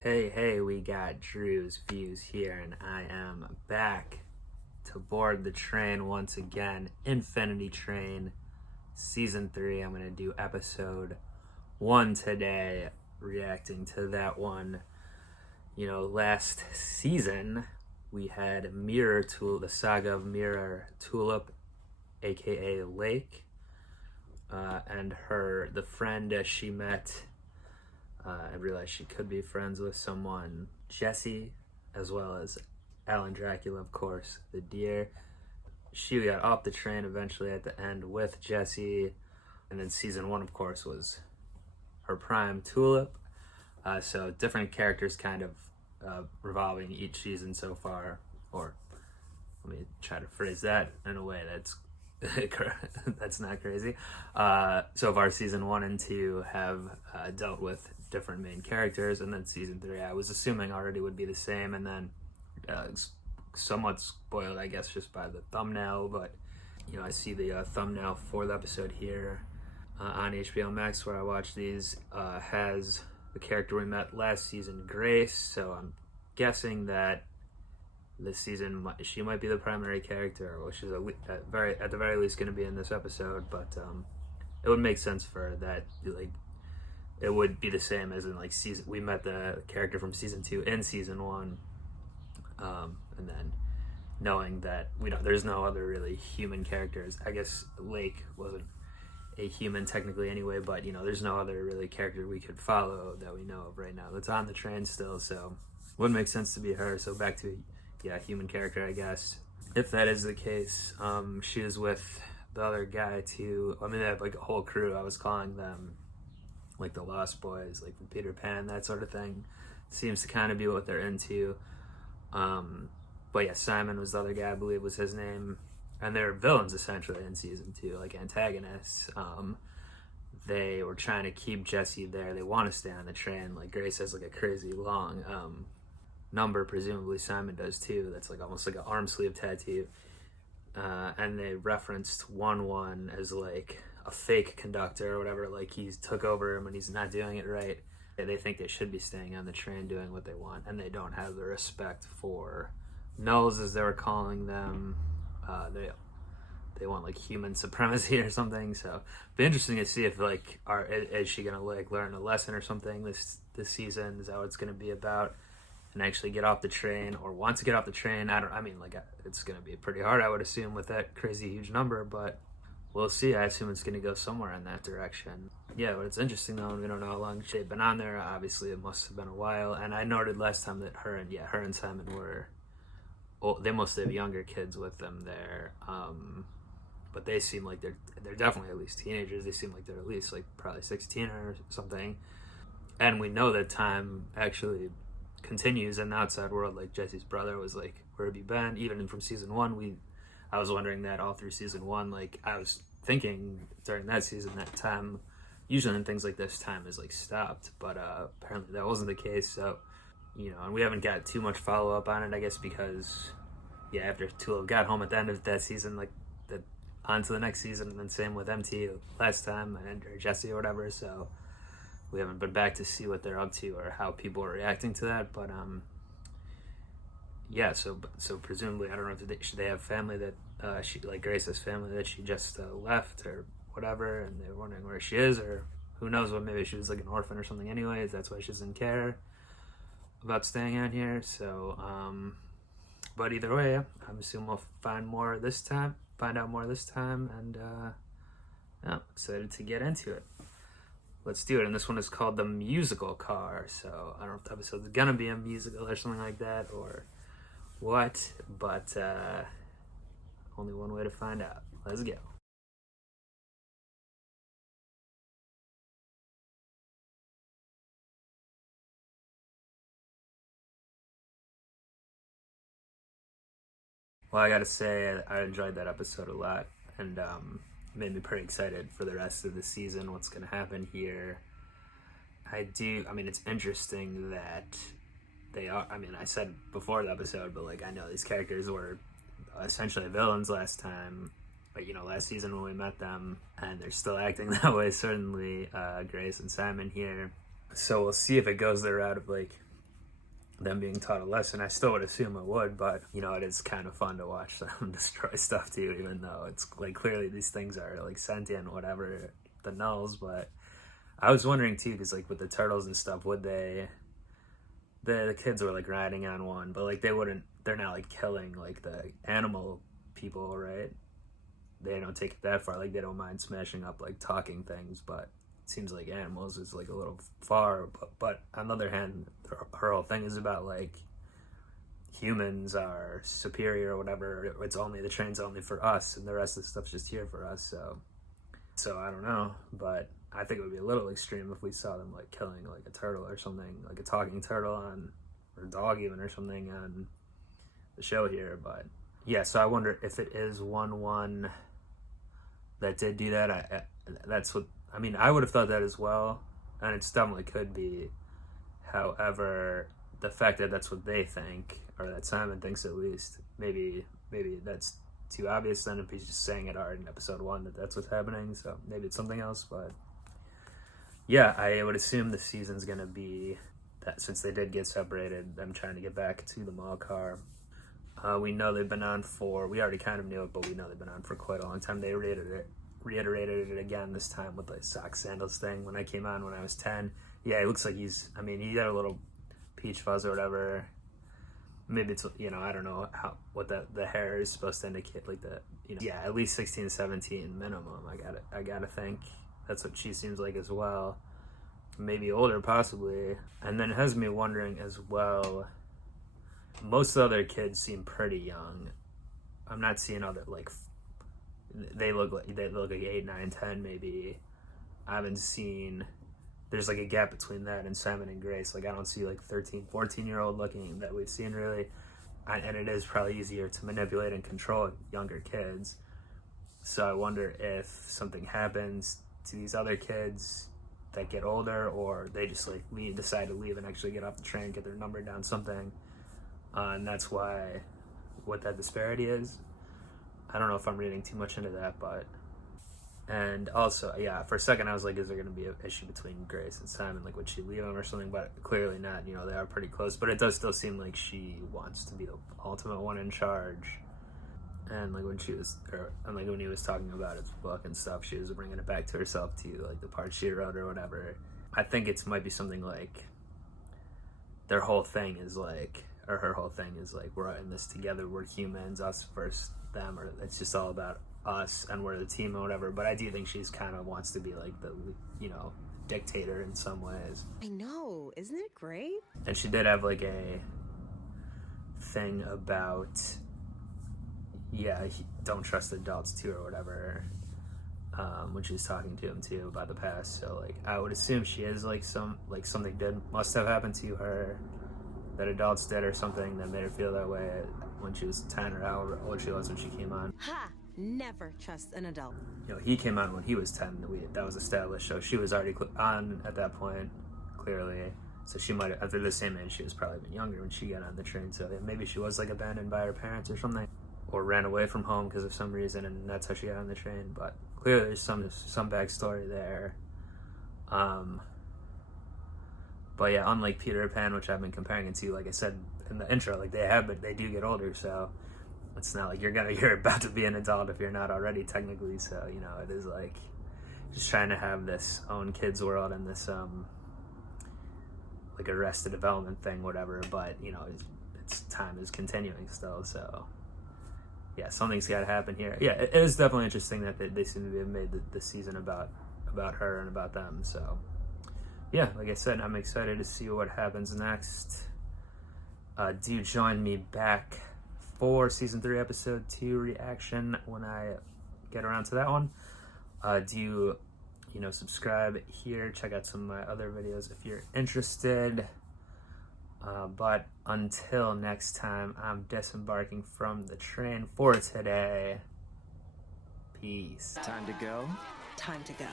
Hey, we got Drewz Viewz here, and I am back to board the train once again. Infinity Train, Season 3. I'm going to do Episode 1 today, reacting to that one. Last season, we had Mirror Tulip, the saga of Mirror Tulip, aka Lake, and the friend she met. I realized she could be friends with someone, Jesse, as well as Alan Dracula, of course, the deer. She got off the train eventually at the end with Jesse, and then season 1, of course, was her prime Tulip. So different characters kind of revolving each season so far, or let me try to phrase that in a way that's that's not crazy. So far, season 1 and 2 have dealt with different main characters, and then season 3 I was assuming already would be the same, and then somewhat spoiled, I guess, just by the thumbnail. But I see the thumbnail for the episode here on HBO Max, where I watch these, has the character we met last season, Grace. So I'm guessing that this season she might be the primary character, or she's at the very least going to be in this episode. But it would make sense for that, like, it would be the same as in like season we met the character from season 2 in season 1, and then knowing that there's no other really human characters. I guess Lake wasn't a human technically anyway, but there's no other really character we could follow that we know of right now that's on the train still, so it wouldn't make sense to be her. So back to human character, I guess. If that is the case, she was with the other guy too. I mean, they have like a whole crew. I was calling them like the Lost Boys, like from Peter Pan, that sort of thing. Seems to kind of be what they're into. But yeah, Simon was the other guy, I believe was his name. And they're villains essentially in season 2, like antagonists. They were trying to keep Jesse there. They want to stay on the train. Like Grace has like a crazy long number, presumably Simon does too. That's like almost like an arm sleeve tattoo. And they referenced 1-1 as like a fake conductor or whatever, like he took over him and he's not doing it right. They think they should be staying on the train doing what they want, and they don't have the respect for nulls, as they were calling them. They want like human supremacy or something. So be interesting to see if like is she gonna like learn a lesson or something this season? Is that what it's gonna be about? And actually get off the train, or want to get off the train? It's gonna be pretty hard, I would assume, with that crazy huge number, but we'll see. I assume it's gonna go somewhere in that direction. Yeah, but it's interesting though, and we don't know how long she'd been on there. Obviously it must have been a while, and I noted last time that her and Simon were, well, they mostly have younger kids with them there, but they seem like they're definitely at least teenagers. They seem like they're at least like probably 16 or something. And we know that time actually continues in the outside world. Like Jesse's brother was like, where have you been? Even from season 1, I was wondering that all through season 1. Like I was thinking during that season that time, usually in things like this, time is like stopped, but apparently that wasn't the case. So and we haven't got too much follow-up on it, I guess, because after Tulip got home at the end of that season, like on to the next season, and then same with MT last time, or Jesse or whatever. So we haven't been back to see what they're up to or how people are reacting to that. But so presumably, I don't know if they have family that she, like Grace has family that she just left or whatever, and they're wondering where she is, or who knows what, maybe she was like an orphan or something anyways, that's why she doesn't care about staying on here. So but either way, I'm assuming we'll find out more this time, and excited to get into it. Let's do it. And this one is called The Musical Car. So I don't know if the episode's gonna be a musical or something like that, or what, but only one way to find out. Let's go. Well, I gotta say, I enjoyed that episode a lot, and made me pretty excited for the rest of the season, what's gonna happen here. It's interesting that they are, I said before the episode, but like I know these characters were essentially villains last time, but last season when we met them, and they're still acting that way, certainly Grace and Simon here. So we'll see if it goes the route of like them being taught a lesson. I still would assume it would, but you know, it is kind of fun to watch them destroy stuff too, even though it's like clearly these things are like sentient, whatever, the nulls. But I was wondering too, because like with the turtles and stuff, would they, the kids were like riding on one, but like they're not like killing like the animal people, right? They don't take it that far. Like they don't mind smashing up like talking things, but it seems like animals is like a little far. But on the other hand, her whole thing is about like humans are superior or whatever. It's only, the train's only for us, and the rest of the stuff's just here for us. So I don't know, but I think it would be a little extreme if we saw them like killing like a turtle or something, like a talking turtle on, or a dog even or something on the show here. But yeah, so I wonder if it is 1/1 that did do that. That's what I mean. I would have thought that as well, and it definitely could be. However, the fact that that's what they think, or that Simon thinks at least, maybe that's too obvious then if he's just saying it already in episode 1 that that's what's happening. So maybe it's something else. But yeah, I would assume the season's gonna be that, since they did get separated, them trying to get back to the mall car. We know they've been on for, we already kind of knew it, but we know they've been on for quite a long time. They reiterated it again this time with the socks sandals thing when I came on when I was 10. Yeah, it looks like he got a little peach fuzz or whatever. Maybe it's, you know, I don't know what the hair is supposed to indicate, like the, you know, yeah, at least 16, 17 minimum. I gotta think that's what she seems like as well. Maybe older, possibly. And then it has me wondering as well, most of the other kids seem pretty young. I'm not seeing other, like, they look like 8, 9, 10 maybe. I haven't seen, there's like a gap between that and Simon and Grace. Like I don't see like 13, 14-year-old looking that we've seen really. And it is probably easier to manipulate and control younger kids. So I wonder if something happens to these other kids that get older, or they just like decide to leave and actually get off the train, get their number down, something. And that's why, what that disparity is. I don't know if I'm reading too much into that, but, and also, yeah, for a second I was like, is there going to be an issue between Grace and Simon? Like, would she leave him or something? But clearly not, you know, they are pretty close, but it does still seem like she wants to be the ultimate one in charge. And like when when he was talking about his book and stuff, she was bringing it back to herself too, like the part she wrote or whatever. I think it might be something like their whole thing is like, or her whole thing is like, we're in this together, we're humans, us versus them, or it's just all about us and we're the team or whatever. But I do think she's kind of wants to be like the, you know, dictator in some ways. I know, isn't it great? And she did have like a thing about, yeah, don't trust adults too or whatever, when she was talking to him too about the past. So like I would assume she is like something must have happened to her that adults did or something that made her feel that way when she was 10 or however old she was when she came on. Ha! Never trust an adult. You know, he came on when he was 10. That was established, so she was already on at that point, clearly. So she might have, if they're the same age, she was probably even younger when she got on the train. So maybe she was like abandoned by her parents or something, or ran away from home because of some reason, and that's how she got on the train. But clearly there's some backstory there. But yeah, unlike Peter Pan, which I've been comparing it to, like I said in the intro, like they do get older, so it's not like you're about to be an adult if you're not already technically. So, you know, it is like just trying to have this own kids world and this like Arrested Development thing, whatever. But you know, it's time is continuing still, so yeah, something's got to happen here. Yeah, it is definitely interesting that they seem to have made the season about her and about them. So yeah, like I said, I'm excited to see what happens next. Do join me back for season 3 episode 2 reaction when I get around to that one. Do you know, subscribe here, check out some of my other videos if you're interested. But until next time, I'm disembarking from the train for today. Peace. Time to go. Time to go.